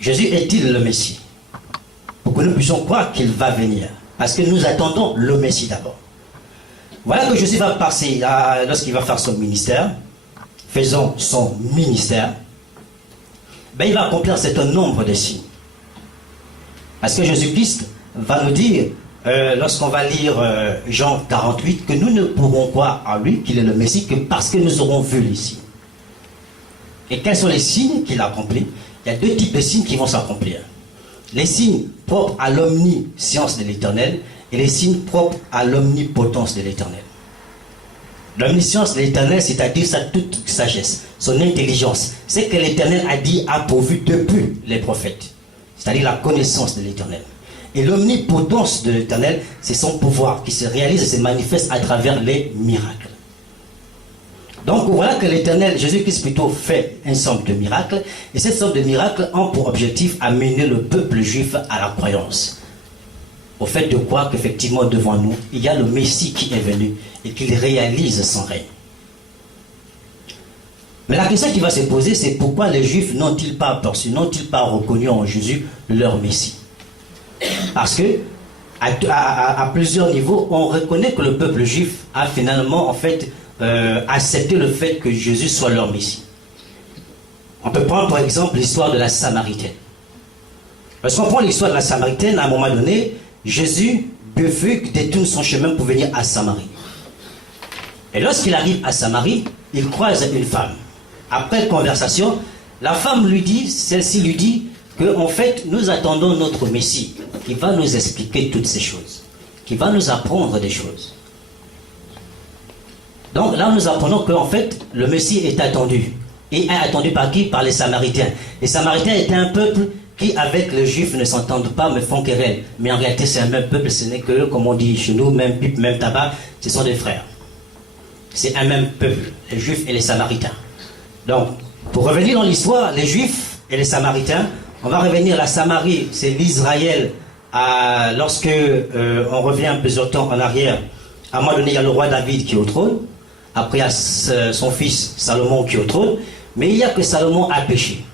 Jésus est-il le Messie? Pour que nous puissions croire qu'il va venir. Parce que nous attendons le Messie d'abord. Voilà que Jésus va passer, lorsqu'il va faire son ministère, faisant son ministère, ben il va accomplir un certain nombre de signes. Parce que Jésus-Christ va nous dire, lorsqu'on va lire Jean 48, que nous ne pourrons croire en lui, qu'il est le Messie, que parce que nous aurons vu les signes. Et quels sont les signes qu'il accomplit? Il y a deux types de signes qui vont s'accomplir. Les signes propres à l'omniscience de l'Éternel et les signes propres à l'omnipotence de l'Éternel. L'omniscience de l'Éternel, c'est-à-dire sa toute sagesse, son intelligence, c'est que l'Éternel a dit, a pourvu depuis les prophètes, c'est-à-dire la connaissance de l'Éternel. Et l'omnipotence de l'Éternel, c'est son pouvoir qui se réalise et se manifeste à travers les miracles. Donc voilà que l'Éternel, Jésus-Christ plutôt, fait un somme de miracles, et cette somme de miracles ont pour objectif amener le peuple juif à la croyance. Au fait de croire qu'effectivement devant nous, il y a le Messie qui est venu et qu'il réalise son règne. Mais la question qui va se poser, c'est pourquoi les Juifs n'ont-ils pas perçu, n'ont-ils pas reconnu en Jésus leur Messie? Parce que à plusieurs niveaux, on reconnaît que le peuple juif a finalement en fait accepté le fait que Jésus soit leur Messie. On peut prendre par exemple l'histoire de la Samaritaine. Parce qu'on prend l'histoire de la Samaritaine, à un moment donné, Jésus détourne son chemin pour venir à Samarie. Et lorsqu'il arrive à Samarie, il croise une femme. Après conversation, la femme lui dit, celle-ci lui dit que en fait, nous attendons notre Messie qui va nous expliquer toutes ces choses, qui va nous apprendre des choses. Donc là, nous apprenons qu'en fait, le Messie est attendu. Et est attendu par qui? Par les Samaritains. Les Samaritains étaient un peuple qui, avec les Juifs, ne s'entendent pas, mais font querelle. Mais en réalité, c'est un même peuple, ce n'est que, comme on dit chez nous, même pipe, même tabac, ce sont des frères. C'est un même peuple, les Juifs et les Samaritains. Donc, pour revenir dans l'histoire, les Juifs et les Samaritains, on va revenir à la Samarie, c'est l'Israël, lorsque on revient plusieurs temps en arrière, à un moment donné, il y a le roi David qui est au trône, après il y a son fils Salomon qui est au trône, mais il y a que Salomon a péché.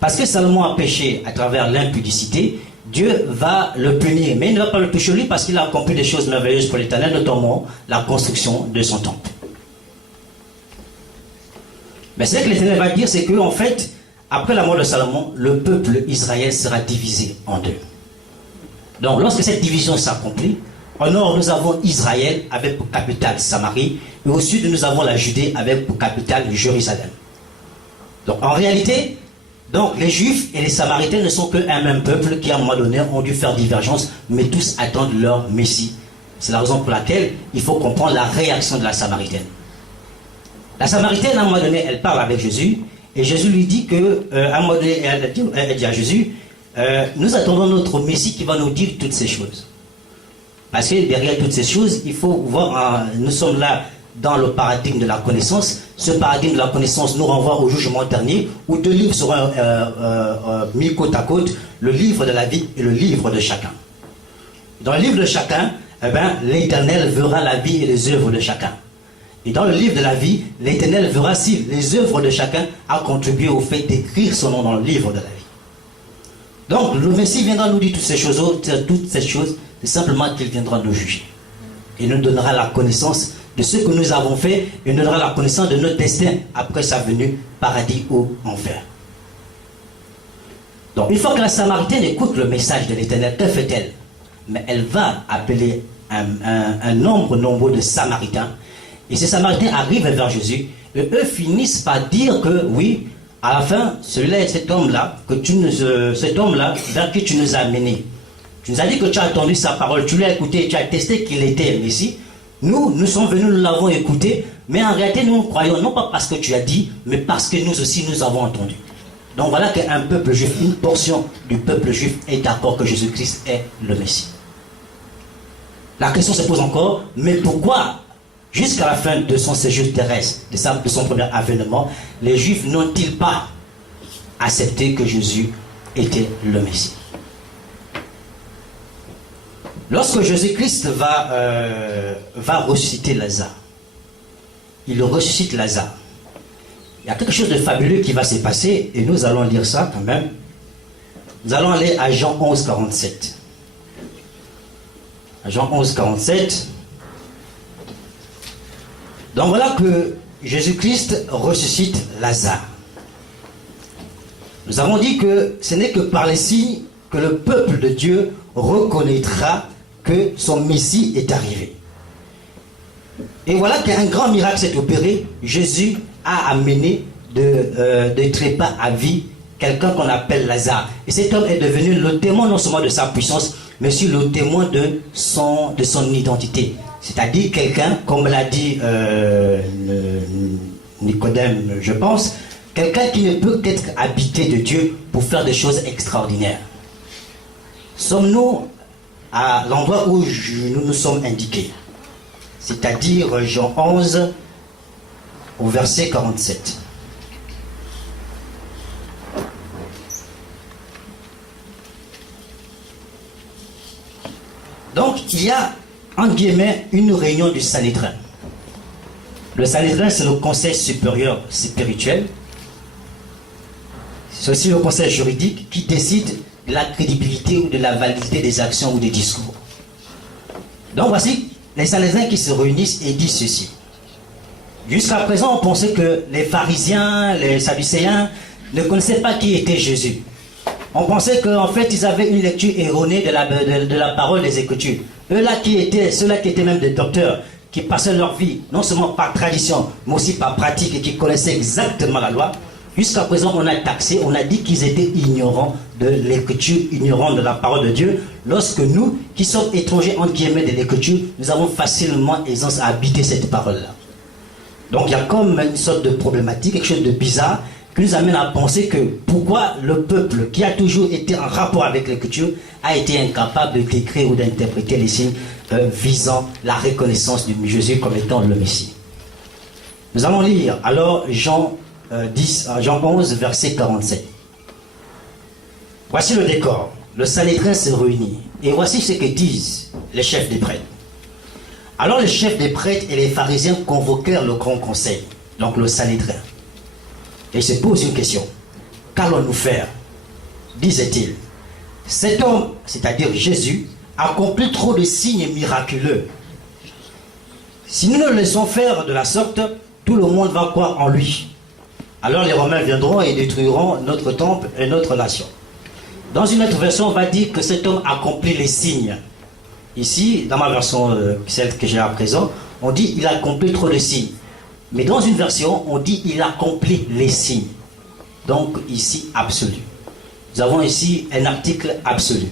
Parce que Salomon a péché à travers l'impudicité, Dieu va le punir. Mais il ne va pas le toucher lui parce qu'il a accompli des choses merveilleuses pour l'Éternel, notamment la construction de son temple. Mais ce que l'Éternel va dire, c'est que en fait, après la mort de Salomon, le peuple Israël sera divisé en deux. Donc lorsque cette division s'accomplit, au nord nous avons Israël avec pour capitale Samarie, et au sud nous avons la Judée avec pour capitale Jérusalem. Donc en réalité, donc les Juifs et les Samaritains ne sont qu'un même peuple qui à un moment donné ont dû faire divergence, mais tous attendent leur Messie. C'est la raison pour laquelle il faut comprendre la réaction de la Samaritaine. La Samaritaine, à un moment donné, elle parle avec Jésus, et Jésus lui dit que, à un moment donné, elle dit à Jésus, nous attendons notre Messie qui va nous dire toutes ces choses. Parce que derrière toutes ces choses, il faut voir, nous sommes là dans le paradigme de la connaissance. Ce paradigme de la connaissance nous renvoie au jugement dernier, où deux livres seront mis côte à côte, le livre de la vie et le livre de chacun. Dans le livre de chacun, l'Éternel verra la vie et les œuvres de chacun. Et dans le livre de la vie, l'Éternel verra si les œuvres de chacun a contribué au fait d'écrire son nom dans le livre de la vie. Donc le Messie viendra nous dire toutes ces choses, c'est simplement qu'il viendra nous juger. Il nous donnera la connaissance de ce que nous avons fait, et nous donnera la connaissance de notre destin après sa venue, paradis ou enfer. Donc une fois que la Samaritaine écoute le message de l'Éternel, que fait-elle? Mais elle va appeler un nombre nombreux de Samaritains. Et ces Samaritains arrivent vers Jésus, et eux finissent par dire que oui, à la fin, celui-là est cet homme-là, vers qui tu nous as amenés. Tu nous as dit que tu as entendu sa parole, tu l'as écouté, tu as testé qu'il était Messie. Nous sommes venus, nous l'avons écouté, mais en réalité, nous croyons, non pas parce que tu as dit, mais parce que nous aussi, nous avons entendu. Donc voilà qu'un peuple juif, une portion du peuple juif est d'accord que Jésus-Christ est le Messie. La question se pose encore, mais pourquoi jusqu'à la fin de son séjour terrestre, de son premier avènement, les Juifs n'ont-ils pas accepté que Jésus était le Messie? Lorsque Jésus-Christ va ressusciter Lazare, il ressuscite Lazare. Il y a quelque chose de fabuleux qui va se passer, et nous allons lire ça quand même. Nous allons aller à Jean 11, 47. Jean 11, 47. Donc voilà que Jésus-Christ ressuscite Lazare. Nous avons dit que ce n'est que par les signes que le peuple de Dieu reconnaîtra que son Messie est arrivé. Et voilà qu'un grand miracle s'est opéré. Jésus a amené de trépas à vie quelqu'un qu'on appelle Lazare. Et cet homme est devenu le témoin non seulement de sa puissance, mais aussi le témoin de son identité. C'est-à-dire quelqu'un, comme l'a dit Nicodème, je pense, quelqu'un qui ne peut qu'être habité de Dieu pour faire des choses extraordinaires. Sommes-nous à l'endroit où nous nous sommes indiqués? C'est-à-dire Jean 11 au verset 47. Donc il y a en guillemets une réunion du Sanhédrin. Le Sanhédrin, c'est le conseil supérieur spirituel. C'est aussi le conseil juridique qui décide de la crédibilité ou de la validité des actions ou des discours. Donc voici les Sanhédrins qui se réunissent et disent ceci. Jusqu'à présent, on pensait que les pharisiens, les sadducéens ne connaissaient pas qui était Jésus. On pensait qu'en fait, ils avaient une lecture erronée de la parole des Écritures. Ceux-là qui étaient même des docteurs, qui passaient leur vie, non seulement par tradition, mais aussi par pratique, et qui connaissaient exactement la loi. Jusqu'à présent, on a taxé, on a dit qu'ils étaient ignorants de l'Écriture, ignorants de la parole de Dieu, lorsque nous, qui sommes étrangers entre guillemets de l'Écriture, nous avons facilement aisance à habiter cette parole-là. Donc il y a comme une sorte de problématique, quelque chose de bizarre, qui nous amène à penser que pourquoi le peuple, qui a toujours été en rapport avec l'Écriture, a été incapable de décrire ou d'interpréter les signes visant la reconnaissance de Jésus comme étant le Messie. Nous allons lire alors Jean 11, verset 47. Voici le décor. Le Sanhédrin se réunit. Et voici ce que disent les chefs des prêtres. Alors les chefs des prêtres et les pharisiens convoquèrent le grand conseil, donc le Sanhédrin. Et se posent une question. Qu'allons-nous faire? Disait-il. Cet homme, c'est-à-dire Jésus, accomplit trop de signes miraculeux. Si nous le laissons faire de la sorte, tout le monde va croire en lui. Alors les Romains viendront et détruiront notre temple et notre nation. Dans une autre version, on va dire que cet homme accomplit les signes. Ici, dans ma version, celle que j'ai à présent, on dit il accomplit trop de signes. Mais dans une version, on dit il accomplit les signes. Donc ici, absolu. Nous avons ici un article absolu.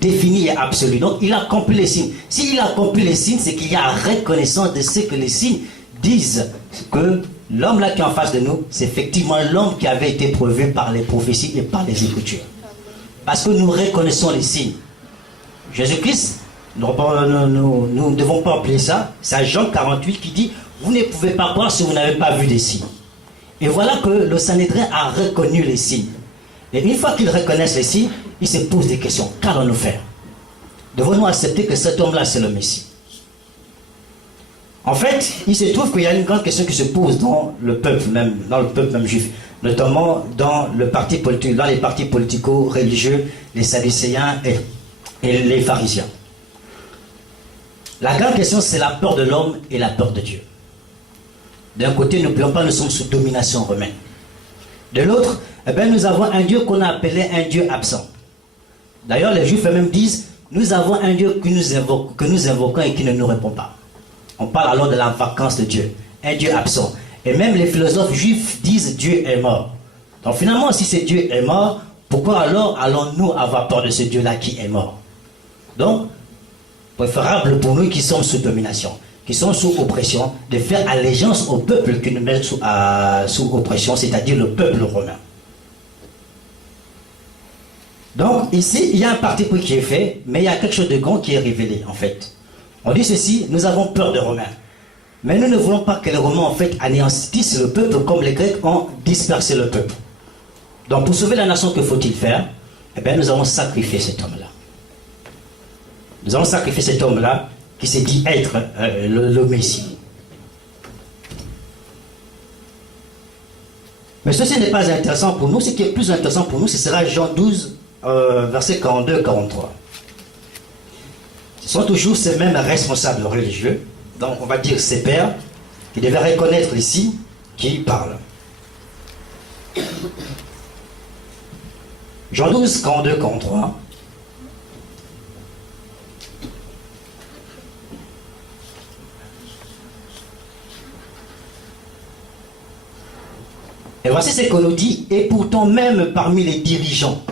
Défini et absolu. Donc il accomplit les signes. S'il accomplit les signes, c'est qu'il y a reconnaissance de ce que les signes disent, que l'homme là qui est en face de nous, c'est effectivement l'homme qui avait été prévu par les prophéties et par les Écritures. Parce que nous reconnaissons les signes. Jésus-Christ, nous ne devons pas appeler ça, c'est Jean 48 qui dit, vous ne pouvez pas croire si vous n'avez pas vu des signes. Et voilà que le Sanhédrin a reconnu les signes. Et une fois qu'ils reconnaissent les signes, ils se posent des questions. Qu'allons-nous faire? Devons-nous accepter que cet homme-là, c'est le Messie? En fait, il se trouve qu'il y a une grande question qui se pose dans le peuple même juif, notamment dans les partis politico-religieux, les sadducéens et les pharisiens. La grande question, c'est la peur de l'homme et la peur de Dieu. D'un côté, n'oublions pas, nous sommes sous domination romaine. De l'autre, nous avons un Dieu qu'on a appelé un Dieu absent. D'ailleurs, les Juifs eux-mêmes disent, nous avons un Dieu que nous invoquons et qui ne nous répond pas. On parle alors de la vacance de Dieu, un Dieu absent. Et même les philosophes juifs disent Dieu est mort. Donc finalement, si ce Dieu est mort, pourquoi alors allons-nous avoir peur de ce Dieu-là qui est mort? Donc, préférable pour nous qui sommes sous domination, qui sont sous oppression, de faire allégeance au peuple qui nous met sous oppression, c'est-à-dire le peuple romain. Donc ici, il y a un parti pris qui est fait, mais il y a quelque chose de grand qui est révélé en fait. On dit ceci, nous avons peur des Romains. Mais nous ne voulons pas que les Romains en fait anéantissent le peuple comme les Grecs ont dispersé le peuple. Donc pour sauver la nation, que faut-il faire? Nous avons sacrifié cet homme-là. Nous avons sacrifié cet homme-là qui s'est dit être le Messie. Mais ceci n'est pas intéressant pour nous. Ce qui est plus intéressant pour nous, ce sera Jean 12, versets 42-43. Ce sont toujours ces mêmes responsables religieux, donc on va dire ces pères, qui devaient reconnaître les signes qui parlent. Jean 12, 42-43. Et voici ce qu'on nous dit, et pourtant même parmi les dirigeants,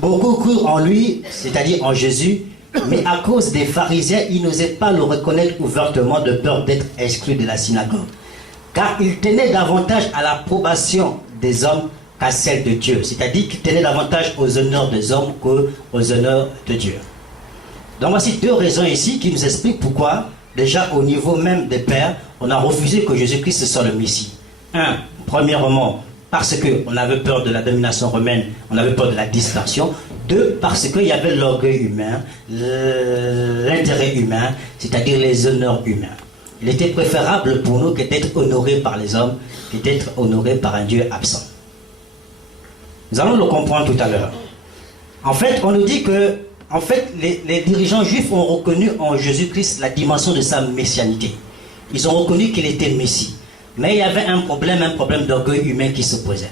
beaucoup crurent en lui, c'est-à-dire en Jésus, mais à cause des pharisiens, ils n'osaient pas le reconnaître ouvertement de peur d'être exclus de la synagogue. Car ils tenaient davantage à l'approbation des hommes qu'à celle de Dieu. C'est-à-dire qu'ils tenaient davantage aux honneurs des hommes qu'aux honneurs de Dieu. Donc voici deux raisons ici qui nous expliquent pourquoi, déjà au niveau même des pères, on a refusé que Jésus-Christ soit le Messie. Un, premièrement, parce qu'on avait peur de la domination romaine, on avait peur de la dispersion. Deux, parce qu'il y avait l'orgueil humain, l'intérêt humain, c'est-à-dire les honneurs humains. Il était préférable pour nous que d'être honorés par les hommes, que d'être honorés par un Dieu absent. Nous allons le comprendre tout à l'heure. En fait, on nous dit que les dirigeants juifs ont reconnu en Jésus-Christ la dimension de sa messianité. Ils ont reconnu qu'il était Messie. Mais il y avait un problème d'orgueil humain qui se posait.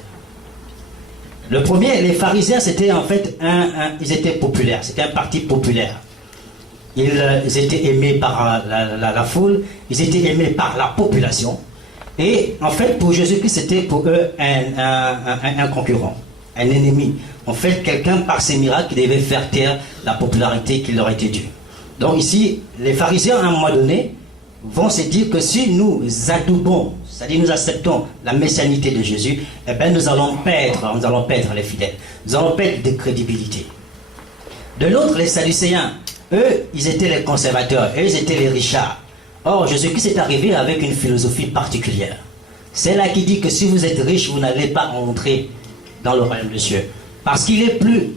Le premier, les pharisiens, c'était en fait ils étaient populaires, c'était un parti populaire. Ils étaient aimés par la foule, ils étaient aimés par la population. Et en fait, pour Jésus-Christ, c'était pour eux un concurrent, un ennemi. En fait, quelqu'un par ses miracles qui devait faire taire la popularité qui leur était due. Donc ici, les pharisiens, à un moment donné, vont se dire que si nous adoubons, c'est-à-dire nous acceptons la messianité de Jésus, eh bien nous allons perdre les fidèles. Nous allons perdre de crédibilité. De l'autre, les Sadducéens, eux, ils étaient les conservateurs, eux, ils étaient les richards. Or, Jésus-Christ est arrivé avec une philosophie particulière. C'est là qui dit que si vous êtes riche, vous n'allez pas entrer dans le royaume des cieux. Parce qu'il est plus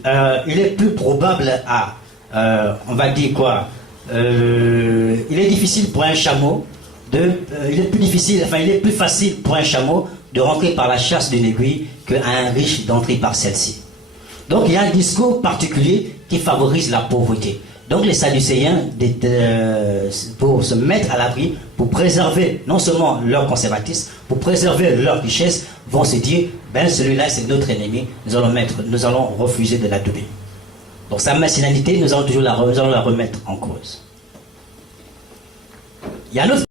probable on va dire quoi, il est difficile pour un chameau il est plus facile pour un chameau de rentrer par la chasse d'une aiguille qu'à un riche d'entrer par celle-ci. Donc il y a un discours particulier qui favorise la pauvreté. Donc les Sadducéens, pour se mettre à l'abri, pour préserver non seulement leur conservatisme, pour préserver leur richesse, vont se dire, ben celui-là c'est notre ennemi, nous allons refuser de l'adouber. Donc sa messianité, nous allons la remettre en cause. Il y a un autre